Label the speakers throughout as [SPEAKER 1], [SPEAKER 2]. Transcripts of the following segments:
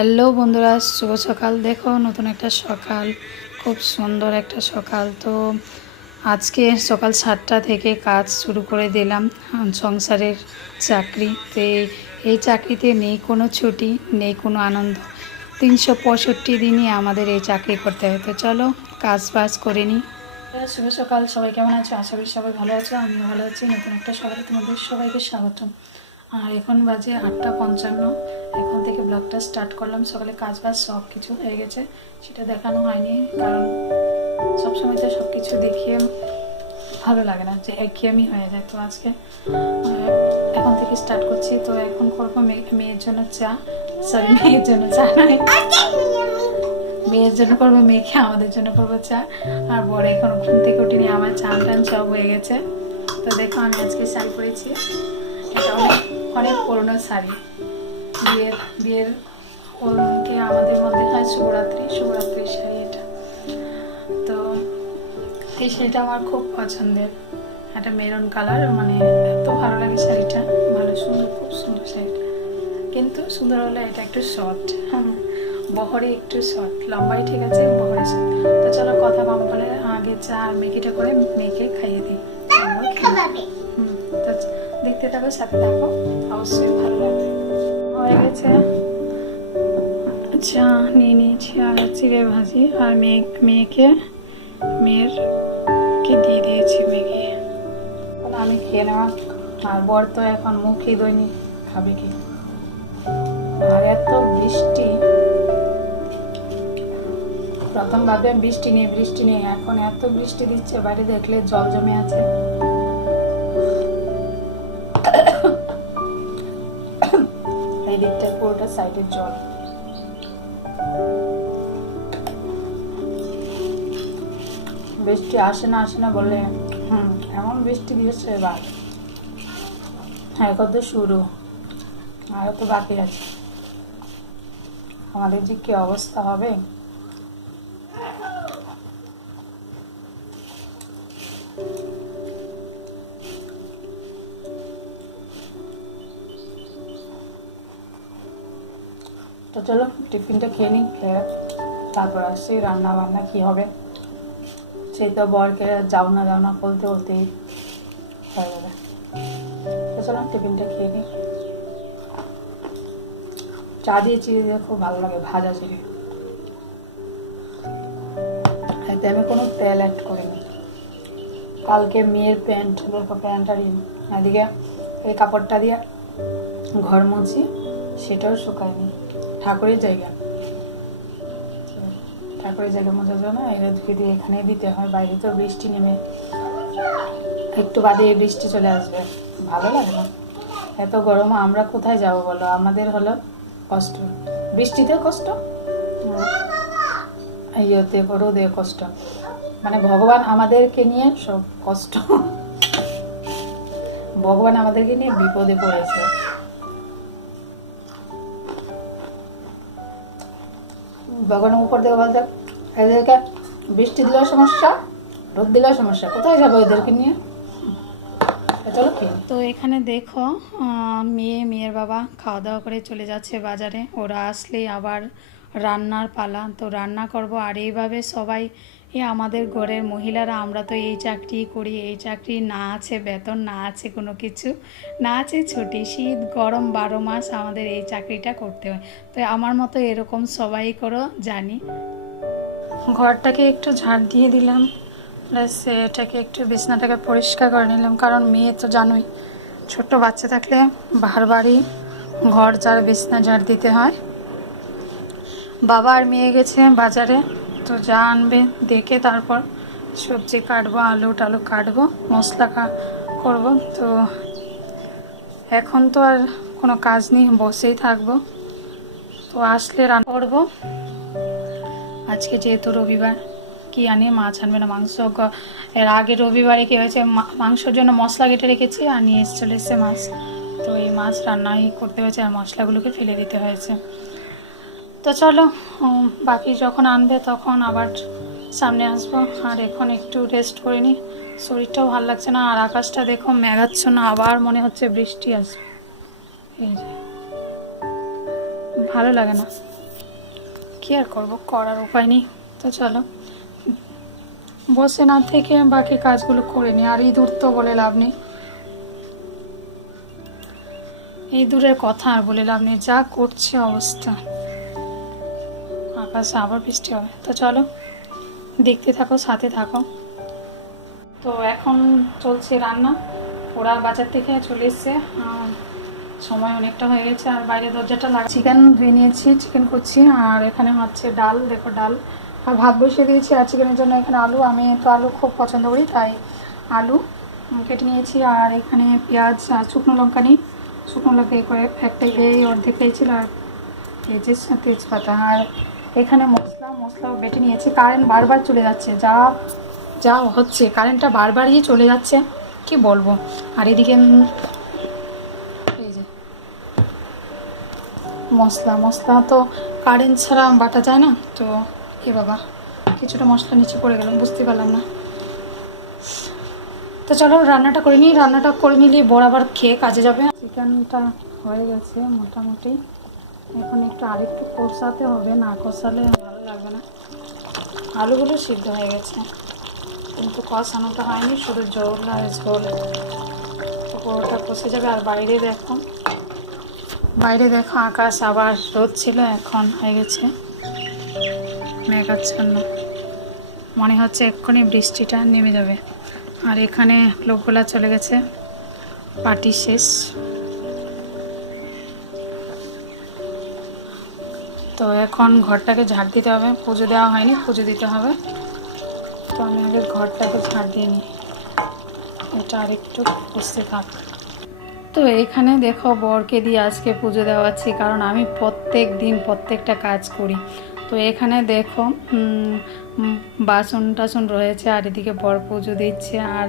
[SPEAKER 1] Hello বন্ধুরা, শুভ সকাল। দেখো, নতুন একটা সকাল, খুব সুন্দর একটা সকাল। তো আজকে সকাল সাতটা থেকে কাজ শুরু করে দিলাম, সংসারের চাকরিতে এই- চাকরিতে নেই কোনো ছুটি, নেই কোনো আনন্দ। তিনশো পঁয়ষট্টি দিনই আমাদের এই চাকরি করতে হয়। তো চলো, কাজ বাজ করে নিই। শুভ সকাল। সবাই কেমন আছো? আশা করি সবাই ভালো আছো। আমিও ভালো আছি। নতুন একটা সকালে তোমাদের সবাইকে স্বাগতম। আর এখন বাজে আটটা পঞ্চান্ন। থেকে ব্লগটা স্টার্ট করলাম। সকালে কাজ বাজ সব কিছু হয়ে গেছে। সেটা দেখানো হয়নি, কারণ সবসময় তো সব কিছু দেখিয়ে ভালো লাগে না যে একঘেয়েমি হয়ে যায়। তো আজকে এখন থেকে স্টার্ট করছি। তো এখন করব মেয়ের জন্য চা। সরি মেয়ের জন্য চা নয়। মেয়ের জন্য করব, মেয়েকে আমাদের জন্য করব চা। আর বড় এখন ঘুম থেকে উঠিনি আমার চা টান সব হয়ে গেছে। তো দেখো আমি আজকে শাড়ি পরেছি। এটা অনেক অনেক পুরনো শাড়ি। বিয়ের বিয়ের কে আমাদের মধ্যে হয় শিবরাত্রি শিবরাত্রির শাড়ি এটা। তো এই শাড়িটা আমার খুব পছন্দের। একটা মেরুন কালার মানে এত ভালো লাগে শাড়িটা। ভালো সুন্দর খুব সুন্দর শাড়িটা। কিন্তু সুন্দর হলে এটা একটু শর্ট হ্যাঁ বহরে একটু শর্ট লম্বাই ঠিক আছে বহরে short। তো চলো কথা কম বলে আগে চা আর মেগিটা করে মেয়েকে খাইয়ে দিই। হুম, তো দেখতে থাকো সাথে থাকো। অবশ্যই ভালো লাগবে। হয়ে গেছে। চা নিয়ে নিয়েছি আর চিড়ে ভাজি। আর মেয়ে, মেয়েকে, মেয়ের কে দিয়ে দিয়েছি মেয়েকে আমি খেয়ে নেওয়া। আর বর তো এখন মুখই দইনি, খাবে কি? আর এত বৃষ্টি। প্রথম ভাবলাম বৃষ্টি নেই বৃষ্টি নেই এখন এত বৃষ্টি দিচ্ছে বাইরে দেখলে জল জমে আছে। সাইডের জল। বৃষ্টি আসে না আসে না বলে, হুম, এমন বৃষ্টি দিয়েছে এবার। হ্যাঁ কত শুরু আরও তো বাকি আছে। আমাদের যে কি অবস্থা হবে? তো চলো, টিফিনটা খেয়ে নিই। খেয়ে তারপর আসছি, রান্না বান্না কী হবে? সেই তো বরকে যাও না যাও না বলতে বলতেই হয়ে যাবে তো চলো, টিফিনটা খেয়ে নিই। চা দিয়ে চিড়ে দিয়ে খুব ভালো লাগে, ভাজা চিড়ে। এতে আমি কোনো তেল অ্যাড করিনি। কালকে মেয়ের প্যান্ট, দেখো প্যান্ট আর ই- এদিকে এই কাপড়টা দিয়ে ঘর মুছি, সেটাও শুকায়নি। ঠাকুরের জায়গা। ঠাকুরের জায়গা মোছার জন্য এটা ধুয়ে দিয়ে এখানে দিতে হয়, বাইরে তো বৃষ্টি নেমে। একটু বাদে বৃষ্টি চলে আসবে। ভালো লাগে না? এত গরম আমরা কোথায় যাব বলো? আমাদের হলো কষ্ট। বৃষ্টিতে কষ্ট? ইয়েতে রোদে কষ্ট। মানে ভগবান আমাদেরকে নিয়ে সব কষ্ট। ভগবান আমাদেরকে নিয়ে বিপদে পড়েছে। ভগবান উপর দেখে বলতে এদেরকে বৃষ্টি দিলেও সমস্যা, রোদ দিলেও সমস্যা। কোথায় যাব এদেরকে নিয়ে? চলো তো এখানে দেখো মেয়ে, মেয়ের বাবা খাওয়া দাওয়া করে চলে যাচ্ছে বাজারে। ওরা আসলেই আবার রান্নার পালা। তো রান্না করব আর এইভাবে সবাই এ আমাদের ঘরের মহিলারা, আমরা তো এই চাকরি করি, এই চাকরি না আছে, বেতন না আছে, কোনো কিছু না আছে, ছুটি, শীত, গরম, বারো মাস আমাদের এই চাকরিটা করতে হয়। তো আমার মতো এরকম সবাই করো, জানি। ঘরটাকে একটু ঝাড় দিয়ে দিলাম, প্লাস এটাকে একটু বিছনাটাকে পরিষ্কার করে নিলাম, কারণ মেয়ে তো জানোই, ছোট্ট বাচ্চা থাকলে বারবারই ঘর ঝাড়, বিছনা ঝাড় দিতে হয়। বাবা আর মেয়ে গেছে বাজারে। তো যা আনবে দেখে তারপর সবজি কাটবো, আলু টালু কাটবো, মশলা করব। তো এখন তো আর কোনো কাজ নেই, বসেই থাকব। তো আসলে রান্না করব। আজকে যেহেতু রবিবার, কি আনি মাছ আনবে না, মাংস এর আগে রবিবারে কি হয়েছে মাংসর জন্য মশলা কেটে রেখেছি আর নিয়ে চলে এসেছে মাছ। তো এই মাছ রান্নাই করতে হয়েছে আর মশলাগুলোকে ফেলে দিতে হয়েছে। তো চলো বাকি যখন আনবে তখন আবার সামনে আসব। আর এখন একটু রেস্ট করে নিই শরীরটাও ভালো লাগছে না, আর আকাশটা দেখো মেঘাচ্ছন্ন, আবার মনে হচ্ছে বৃষ্টি আসবে এই যে, ভালো লাগে না। কী আর করব, করার উপায় নেই। তো চলো, বসে না থেকে বাকি কাজগুলো করে নিই আর ইঁদুর তো বলে লাভ নেই। ইঁদুরের কথা আর বলে লাভ নেই, যা করছে অবস্থা। আকাশে আবার বৃষ্টি হবে। তো চলো, দেখতে থাকো, সাথে থাকো। তো এখন চলছে রান্না। ওরা বাজার থেকে চলে এসছে। সময় অনেকটা হয়ে গেছে, আর বাইরে দরজাটা লাগ চিকেন ধুয়ে নিয়েছি, চিকেন করছি, আর এখানে হচ্ছে ডাল, দেখো ডাল। আর ভাত বসিয়ে দিয়েছি, আর চিকেনের জন্য এখানে আলু। আমি তো আলু খুব পছন্দ করি, তাই আলু কেটে নিয়েছি, আর এখানে পেঁয়াজ আর শুকনো লঙ্কা নিই। শুকনো লঙ্কা এই করে একটা এই অর্ধেক পেয়েছিল, আর এই তেজপাতা। আর এখানে মশলা, মশলাও বেটে নিয়েছি। কারেন্ট বারবার চলে যাচ্ছে, যা যা হচ্ছে। কারেন্টটা বারবারই চলে যাচ্ছে, কি বলব? আর এদিকে মশলা মশলা তো কারেন্ট ছাড়া বাটা যায় না। তো এ বাবা, কিছুটা মশলা নিচে পড়ে গেলাম বুঝতে পারলাম না। তো চলো, রান্নাটা করে নিই। রান্নাটা করে নিলে বড় আবার খেয়ে কাজে যাবে। চিকেনটা হয়ে গেছে মোটামুটি। এখন একটু আরেকটু কষাতে হবে, না কষালে ভালো লাগবে না। আলুগুলো সিদ্ধ হয়ে গেছে। কিন্তু কষানোটা হয়নি, শুধু জল আর ঝোল। পুরোটা কষে যাবে। আর বাইরে দেখো বাইরে দেখো আকাশ আবার রোদ ছিল, এখন হয়ে গেছে মেঘাচ্ছন্ন। মনে হচ্ছে এক্ষুনি বৃষ্টিটা নেমে যাবে। আর এখানে লোকগুলা চলে গেছে, পার্টি শেষ। তো এখন ঘরটাকে ঝাড় দিতে হবে। পুজো দেওয়া হয়নি, পুজো দিতে হবে। তো আমি আগে ঘরটাকে ঝাড় দিয়ে নিই। এটা আরেকটু বসতে থাক। তো এখানে দেখো বরকে দিয়ে আজকে পুজো দেওয়াচ্ছি, কারণ আমি প্রত্যেক দিন প্রত্যেকটা কাজ করি। তো এখানে দেখো বাসন টাসন রয়েছে, আর এদিকে বর পুজো দিচ্ছে। আর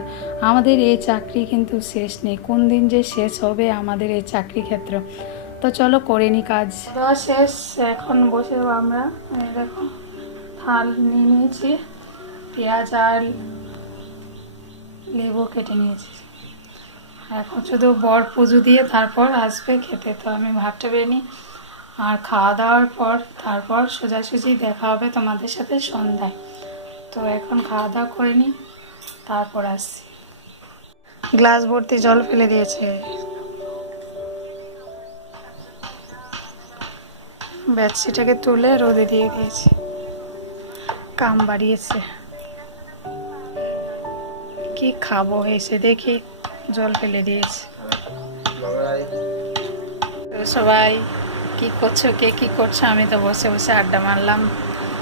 [SPEAKER 1] আমাদের এই চাকরি কিন্তু শেষ নেই। কোন দিন যে শেষ হবে আমাদের এই চাকরি ক্ষেত্র। তো চলো করে নি কাজ। শেষ, এখন বসে আমরা। দেখো, থাল নিয়ে নিয়েছি, পেঁয়াজ আর লেবু কেটে নিয়েছি। এখন শুধু বর পুজো দিয়ে তারপর আসবে খেতে, তো আমি ভাতটা নিই। আর খাওয়া দাওয়ার পর তারপর সোজাসুজি দেখা হবে তোমাদের সাথে সন্ধ্যায়। তো এখন খাওয়া দাওয়া করে নিই, তারপর আসছি। গ্লাস ভর্তি জল ফেলে দিয়েছে। বেডশিটাকে তুলে রোদে দিয়ে দিয়েছি। কাম বাড়িয়েছে। কি খাব এসে দেখি, জল ফেলে দিয়েছে। সবাই, কি করছ? কে কি করছ? আমি তো বসে বসে আড্ডা মারলাম।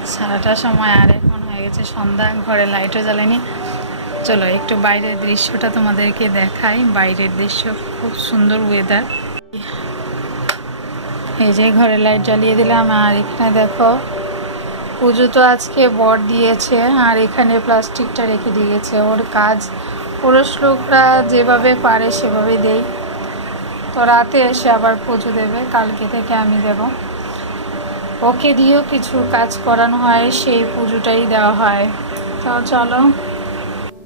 [SPEAKER 1] সারাটা সময় আর এখন হয়ে গেছে সন্ধ্যা, ঘরে লাইটও জ্বালেনি। চলো, একটু বাইরের দৃশ্যটা তোমাদেরকে দেখাই। বাইরের দৃশ্য, খুব সুন্দর ওয়েদার এই যে ঘরে লাইট জ্বালিয়ে দিলাম, আর এখানে দেখো, পুজো তো আজকে বর দিয়েছে, আর এখানে প্লাস্টিকটা রেখে দিয়েছে। ওর কাজ পুরুষ লোকরা যেভাবে পারে সেভাবে দেই। তো রাতে এসে আবার পুজো দেবে, কালকে থেকে আমি দেব। ওকে দিয়েও কিছু কাজ করানো হয়, সেই পুজোটাই দেওয়া হয়। তো চলো।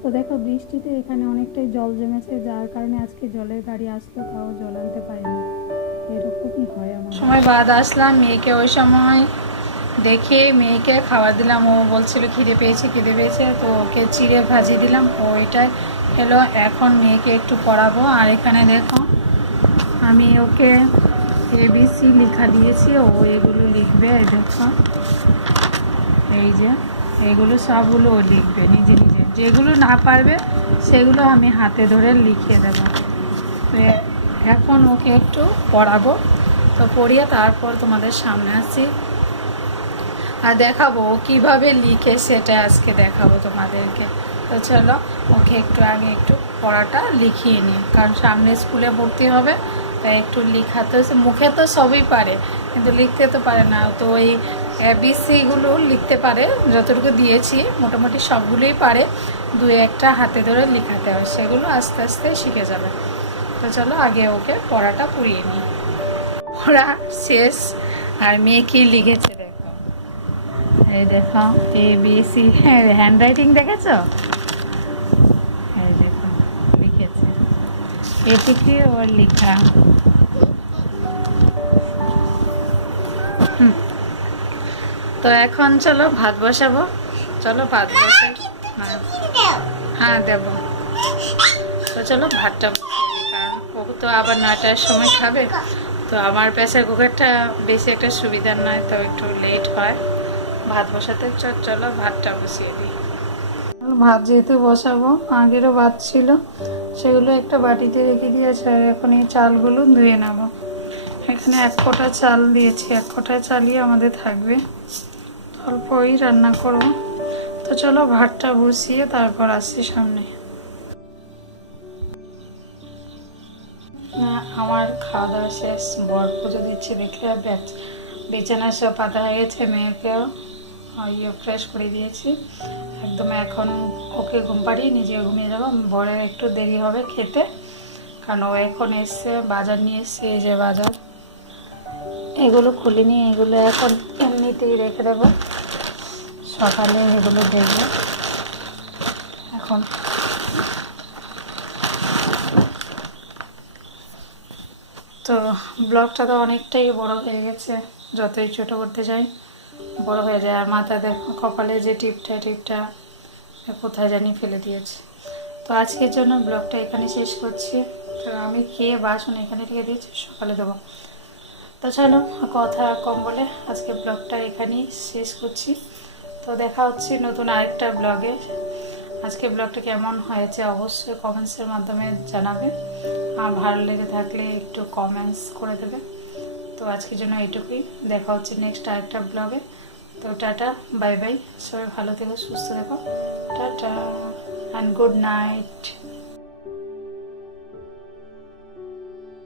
[SPEAKER 1] তো দেখো, বৃষ্টিতে এখানে অনেকটাই জল জমেছে, যার কারণে আজকে জলের গাড়ি আসলো, তাও জল আনতে পারিনি। সময় বাদ আসলাম, মেয়েকে ওই সময় দেখে মেয়েকে খাবার দিলাম। ও বলছিল, খিদে পেয়েছে খিদে পেয়েছে। তো ওকে চিড়ে ভাজি দিলাম। ও এটাই এলো এখন মেয়েকে একটু পড়াবো। আর এখানে দেখো, আমি ওকে এবিসি লেখা দিয়েছি। ও এগুলো লিখবে দেখো। এই যে, এগুলো সবগুলো ও লিখবে নিজে নিজে। যেগুলো না পারবে, সেগুলো আমি হাতে ধরে লিখিয়ে দেবো। এখন ওকে একটু পড়াবো। তো পড়িয়ে তারপর তোমাদের সামনে আসি। আর দেখাবো ও কীভাবে লিখে সেটা আজকে দেখাবো তোমাদেরকে। তো চলো, ওকে একটু আগে একটু পড়াটা লিখিয়ে নিই। কারণ সামনে স্কুলে ভর্তি হবে, তাই একটু লেখাতে মুখে তো সবই পারে, কিন্তু লিখতে তো পারে না। তো ওই এবিসিগুলো লিখতে পারে, যতটুকু দিয়েছি, মোটামুটি সবগুলোই পারে। দু একটা হাতে ধরে লিখাতে হয়, সেগুলো আস্তে আস্তে শিখে যাবে। তো চলো আগে ওকে পড়াটা পুড়িয়ে নিই। পড়া শেষ আর মেয়ে কি লিখেছে দেখো। এই দেখো A B C handwriting দেখেছ? এই দেখো লিখেছে। এটিকে ওর লেখা। তো এখন চলো ভাত বসাবো। চলো ভাত বসাই হ্যাঁ হ্যাঁ দেবো। তো চলো ভাতটা বসিয়ে দিই, কারণ ও তো আবার নয়টার সময় খাবে। তো আমার প্রেসার কুকারটা বেশি একটা সুবিধার নয়, তো একটু লেট হয়। ভাত বসাতে চ- চলো ভাতটা বসিয়ে দিই। ভাত যেহেতু বসাবো, আগেরও ভাত ছিল, সেগুলো একটা বাটিতে রেখে দিয়েছে আর এখন এই চালগুলো ধুয়ে নেব। এখানে এক কটা চাল দিয়েছি, এক কটা চালই আমাদের থাকবে। অল্পই রান্না করব। তো চলো ভাতটা বসিয়ে তারপর আসছি সামনে। আমার খাওয়া দাওয়া শেষ। বর পুজো দিচ্ছে বেচ- বিছানা সব পাতা হয়ে গেছে, মেয়েকেও ইয়ে ফ্রেশ করে দিয়েছি। একদম এখন ওকে ঘুম পাড়িয়ে নিজে ঘুমিয়ে যাব। বরের একটু দেরি হবে খেতে, কারণ ও এখন এসছে, বাজার নিয়ে এসছে, এই যে বাজার। এগুলো খুলিনি, এগুলো এখন এমনিতেই রেখে দেবো। সকালে এগুলো দেখব। এখন তো ব্লগটা তো অনেকটাই বড় হয়ে গেছে, যতই ছোট করতে যাই, বড় হয়ে যায়। আর মাথা দেখো, কপালে যে টিপটা টিপটা কোথায় জানি ফেলে দিয়েছে। তো আজকের জন্য ব্লগটা এখানে শেষ করছি। তো আমি খেয়ে বাসন এখানে রেখে দিয়েছি, সকালে দেবো। তো চলো, কথা কম বলে আজকে ব্লগটা এখানেই শেষ করছি। তো দেখা হচ্ছে নতুন আরেকটা ব্লগে। আজকে ব্লগটা কেমন হয়েছে অবশ্যই কমেন্টসের মাধ্যমে জানাবে। আর ভালো লেগে থাকলে একটু কমেন্টস করে দেবে। তো আজকের জন্য এইটুকুই। দেখা হচ্ছে নেক্সট আরেকটা ব্লগে তো টাটা বাই বাই সবাই ভালো থেকো, সুস্থ থেকো। টাটা। And good night